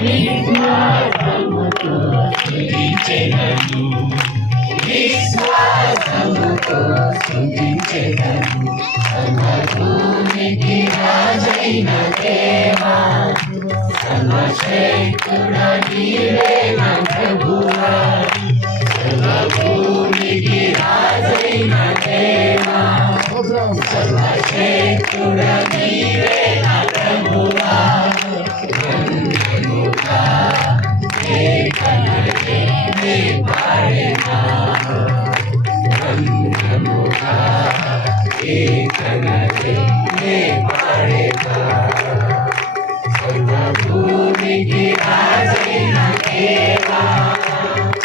విశ్వాసముతో స్తుతించెదను, విశ్వాసముతో స్తుతించెదను. సర్వభూమికి రాజైన దేవా, సర్వశక్తుడా నీవే నా ప్రభువా. సర్వభూమికి రాజైన దేవా, సర్వశక్తుడా నీవే నా ప్రభువా. సర్వభూమికి రాజైన దేవా,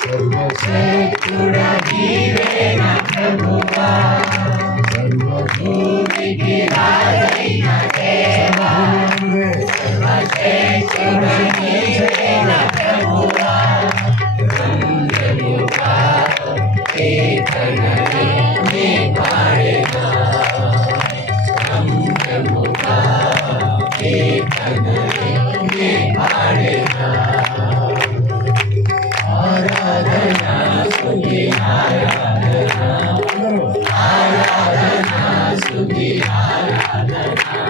సర్వశక్తుడా నీవే నా ప్రభువా. సర్వభూమికి రాజైన దేవా, సర్వశక్తుడా నీవే నా ప్రభువా. రంగముగా కీర్తనలే నీ పాడెదా, రంగముగా కీర్తనలే నీ పాడెదా. ఆరాధనా స్తుతి ఆరాధనా, ఆరాధనా స్తుతి ఆరాధనా,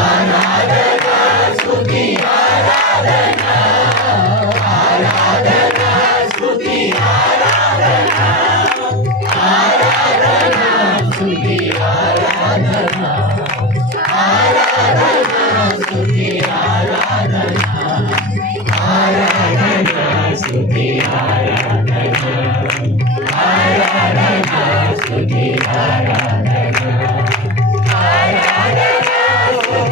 ఆరాధనా స్తుతి ఆరాధనా, ఆరాధనా స్తుతి ఆరాధనా, ఆరాధనా స్తుతి ఆరాధనా, ఆరాధనా స్తుతి ఆరాధనా, ఆరాధనా స్తుతి ఆరాధనా, ఆరాధనా స్తుతి ఆరాధనా, ఆరాధనా స్తుతి ఆరాధనా, ఆరాధనా స్తుతి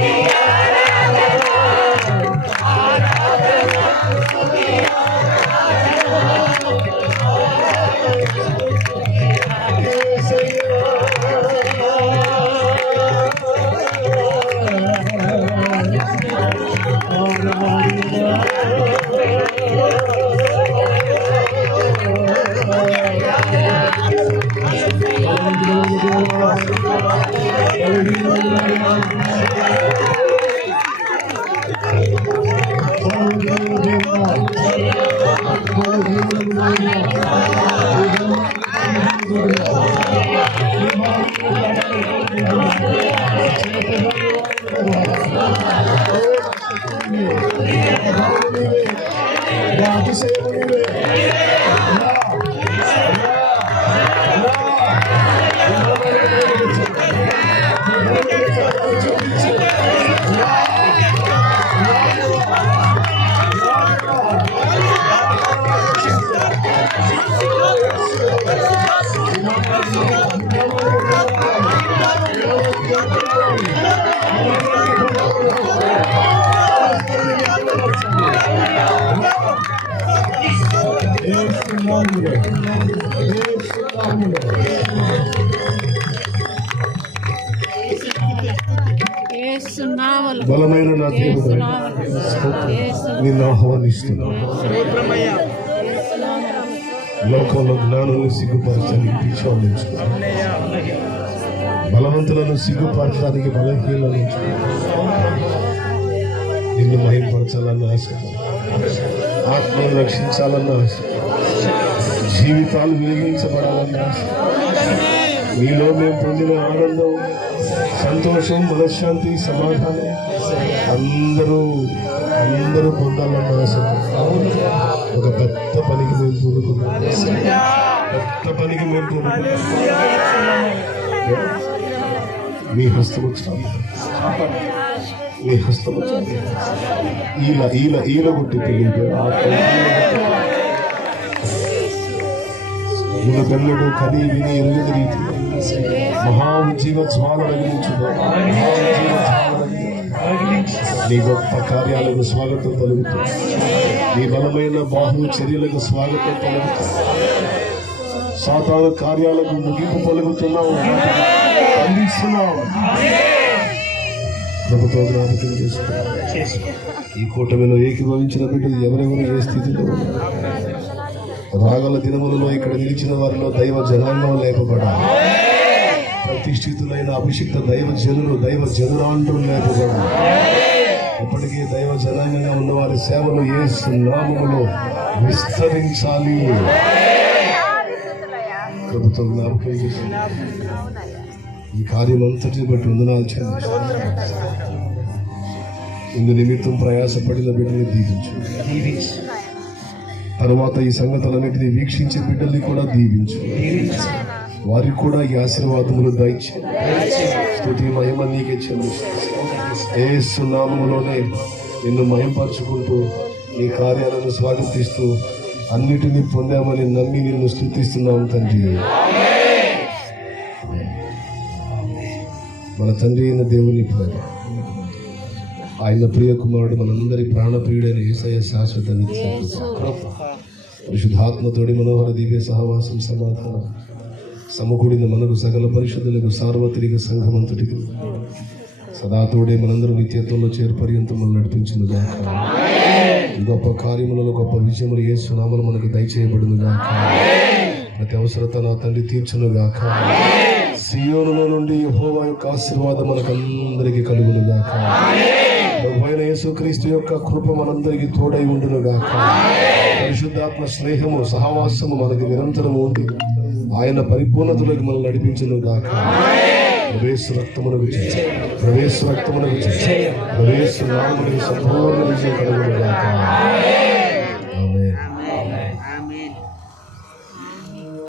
బలమైన నా దేవుడు నిన్ను ఆహ్వానిస్తున్నాను. లోకంలో జ్ఞానులను సిగ్గుపరచడానికి పిచ్చోడించుకున్నాను, బలవంతులను సిగ్గుపరచడానికి బలహీనలను నిన్ను మహింపరచాలన్న ఆశ, ఆత్మను రక్షించాలన్న ఆశ, జీవితాలు వెలిగించబడాలన్న ఆశ, మీలో మేము పొందిన ఆనందం, సంతోషం, మనశ్శాంతి, సమాధానం అందరూ పొందాలన్న ఆశ. ఒక పెద్ద పనికి మేము పూనుకున్నాం, పెద్ద పనికి మేము పూనుకున్నాం. మీ హస్తము చాలు, మీ హస్తము చాలు. ఈల కొట్టి తెలియదు మునగల్లడు కని విని ఎరుగని రీతి మహా ఉజ్జీవ జ్వాల నీ గొప్ప కార్యాలకు స్వాగతం పలుకుతుంది, నీ బలమైన బాహు చర్యలకు స్వాగతం పలుకుతుంది, సాతాను కార్యాలకు ముగింపు పలుకుతున్నావు, అందిస్తున్నావు. ప్రభుత్వం జ్ఞాపకం చేసుకున్నావు. ఈ కూటమిలో ఏకీభవించిన బిడ్డలు ఎవరెవరు ఏ స్థితిలో రాగల దినములలో ఇక్కడ నిలిచిన వారిలో దైవ జనాంగం లేపబడాలి. ప్రతిష్ఠితులైన అభిషిక్త దైవ జనురాండ్రులు లేపబడాలి. ఇప్పటికీ దైవ జనాంగంగా ఉన్న వారి సేవలు యేసు నామములో విస్తరించాలి. ప్రభుత్వం జ్ఞాపకం చేసింది. ఈ కార్యం అంతటిని బట్టి వందనాలు చెల్లించు. ఇందు నిమిత్తం ప్రయాసపడిన బిడ్డని దీవించు. తర్వాత ఈ సంగతులన్నింటినీ వీక్షించే బిడ్డల్ని కూడా దీవించు. వారికి కూడా ఈ ఆశీర్వాదములు దయచే. స్తుతి మహిమ నీకే చెల్లిస్తూ యేసు నామములోనే నిన్ను మహిమపరుచుకుంటూ నీ కార్యాలను స్వాగతిస్తూ అన్నిటినీ పొందామని నమ్మి నిన్ను స్తుతిస్తున్నాం తండ్రి. మన తండ్రి అయిన దేవుని ప్రేమ, ఆయన ప్రియ కుమారుడు, మనందరి ప్రాణప్రియుడైన యేసయ్య శాశ్వత నిత్య పరిశుద్ధాత్మతోడి మనోహర దివ్య సహవాసం సమాధానం సమకూడిన మనకు సకల పరిశుద్ధులకు సార్వత్రిక సంఘమంతటికి సదాతోడే మనందరూ నిత్యత్వంలో చేర్పర్యంతం మనం నడిపించిన గాక. గొప్ప కార్యములలో గొప్ప విజయములు యేసు నామములో మనకు దయచేయబడును గాక. ప్రతి అవసరత నా తండ్రి తీర్చును గాక. సియోనులో నుండి యెహోవా యొక్క ఆశీర్వాదం మనకందరికీ కలుగును గాక. ప్రభువైన యేసుక్రీస్తు యొక్క కృప మనందరికీ తోడై ఉండును గాక. పరిశుద్ధాత్మ స్నేహము సహవాసము మనకి నిరంతరం ఉండి ఆయన పరిపూర్ణతలోకి మనం నడిపించును గాక. ప్రవేశ రక్తమునకు ప్రవేశ రక్తమునకు ప్రవేశ నామమునకు సంపూర్ణ విజయం కలుగును గాక.